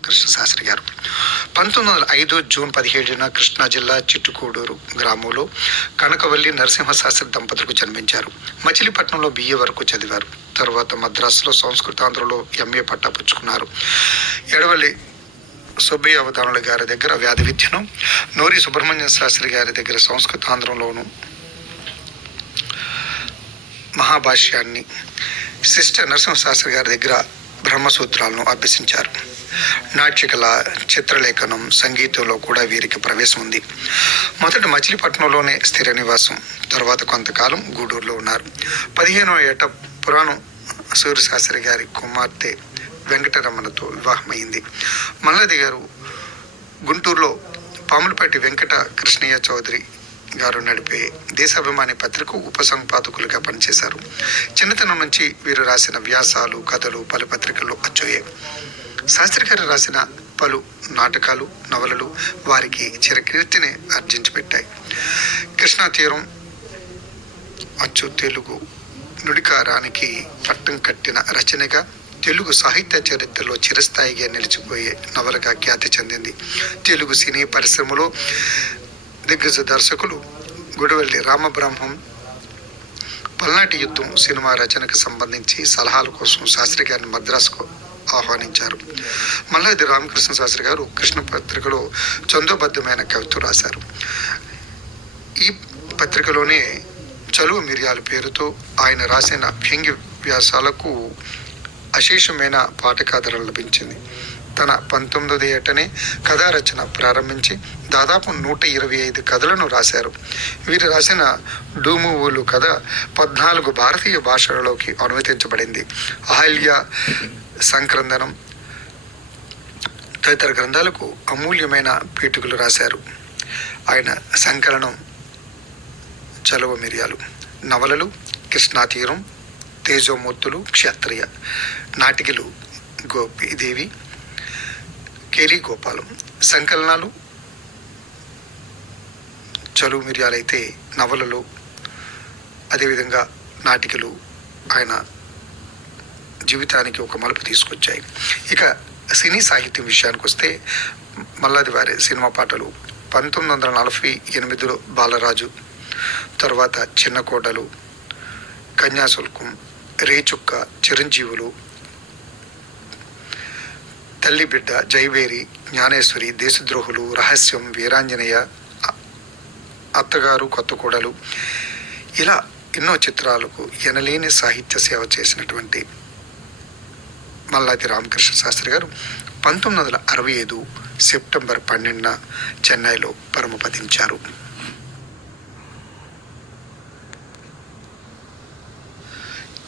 కృష్ణశాస్త్రి గారు. పంతొమ్మిది వందల ఐదు జూన్ పదిహేడున కృష్ణా జిల్లా చిట్టుకూడూరు గ్రామంలో కనకవల్లి నరసింహశాస్త్రి దంపతులకు జన్మించారు. మచిలీపట్నంలో బిఏ వరకు చదివారు. తర్వాత మద్రాసులో సంస్కృతాంధ్రలో ఎంఏ పట్టా పుచ్చుకున్నారు. ఎడవల్లి సుబ్బయ్య అవధానుల గారి దగ్గర వ్యాధి విద్యను నూరి సుబ్రహ్మణ్య శాస్త్రి గారి దగ్గర సంస్కృతాంధ్రంలోను మహాభాష్యాన్ని సిస్టర్ నరసింహశాస్త్రి గారి దగ్గర బ్రహ్మసూత్రాలను అభ్యసించారు. నాట్యకళ చిత్రలేఖనం సంగీతంలో కూడా వీరికి ప్రవేశం ఉంది. మొదట మచిలీపట్నంలోనే స్థిర నివాసం తర్వాత కొంతకాలం గూడూరులో ఉన్నారు. పదిహేనవ ఏట పురాణం సూర్యశాస్త్రి గారి కుమార్తె వెంకటరమణతో వివాహమైంది. మల్లాది గారు గుంటూరులో పాములపాటి వెంకట కృష్ణయ్య చౌదరి గారు నడిపే దేశాభిమాని పత్రిక ఉపసంపాదకులుగా పనిచేశారు. చిన్నతనం నుంచి వీరు రాసిన వ్యాసాలు కథలు పలు పత్రికల్లో అచ్చయ్యాయి. శాస్త్రి గారు రాసిన పలు నాటకాలు నవలలు వారికి చిరకీర్తిని ఆర్జించి పెట్టాయి కృష్ణా తీరం అచ్చు తెలుగు నుడికారానికి పట్టం కట్టిన రచనగా తెలుగు సాహిత్య చరిత్రలో చిరస్థాయిగా నిలిచిపోయే నవలగా ఖ్యాతి చెందింది. తెలుగు సినీ పరిశ్రమలో దిగ్గజ దర్శకులు గుడివల్లి రామబ్రహ్మం పల్నాటి యుద్ధం సినిమా రచనకు సంబంధించి సలహాల కోసం శాస్త్రి గారిని మద్రాసుకు ఆహ్వానించారు. మల్లాది రామకృష్ణ శాస్త్రి గారు కృష్ణ పత్రికలో చందోబద్ధమైన కవిత్వం రాశారు. ఈ పత్రికలోనే చలువ మిరియాల పేరుతో ఆయన రాసిన వ్యంగ్య వ్యాసాలకు అశేషమైన పాఠకాదరణ లభించింది. తన పంతొమ్మిది ఏటనే కథా రచన ప్రారంభించి దాదాపు నూట ఇరవై ఐదు కథలను రాశారు. వీరు రాసిన డూమువులు కథ పద్నాలుగు భారతీయ భాషలలోకి అనువదించబడింది. అహల్య సంక్రందనం తదితర గ్రంథాలకు అమూల్యమైన పీఠికలు రాశారు. ఆయన సంకలనం చలువ మిరియాలు నవలలు కృష్ణాతీరం తేజోమూర్తులు క్షత్రియ నాటికలు గోపిదేవి కేలి గోపాలం సంకలనాలు చలువు మిరియాలైతే నవలలు అదేవిధంగా నాటికలు ఆయన జీవితానికి ఒక మలుపు తీసుకొచ్చాయి. ఇక సినీ సాహిత్యం విషయానికి వస్తే మల్లాది వారి సినిమా పాటలు. పంతొమ్మిది వందల నలభై ఎనిమిదిలో బాలరాజు తర్వాత చిన్న కోటలు కన్యాశుల్కం రేచుక్క చిరంజీవులు తల్లి బిడ్డ జైవేరి జ్ఞానేశ్వరి దేశద్రోహులు రహస్యం వీరాంజనేయ అత్తగారు కొత్త కూడలు ఇలా ఎన్నో చిత్రాలకు ఎనలేని సాహిత్య సేవ చేసినటువంటి మల్లాది రామకృష్ణ శాస్త్రి గారు పంతొమ్మిది వందల అరవై ఐదు సెప్టెంబర్ పన్నెండున చెన్నైలో పరమపదించారు.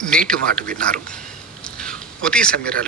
నీటి మాట విన్నారు. ఉదయ సమీరాలు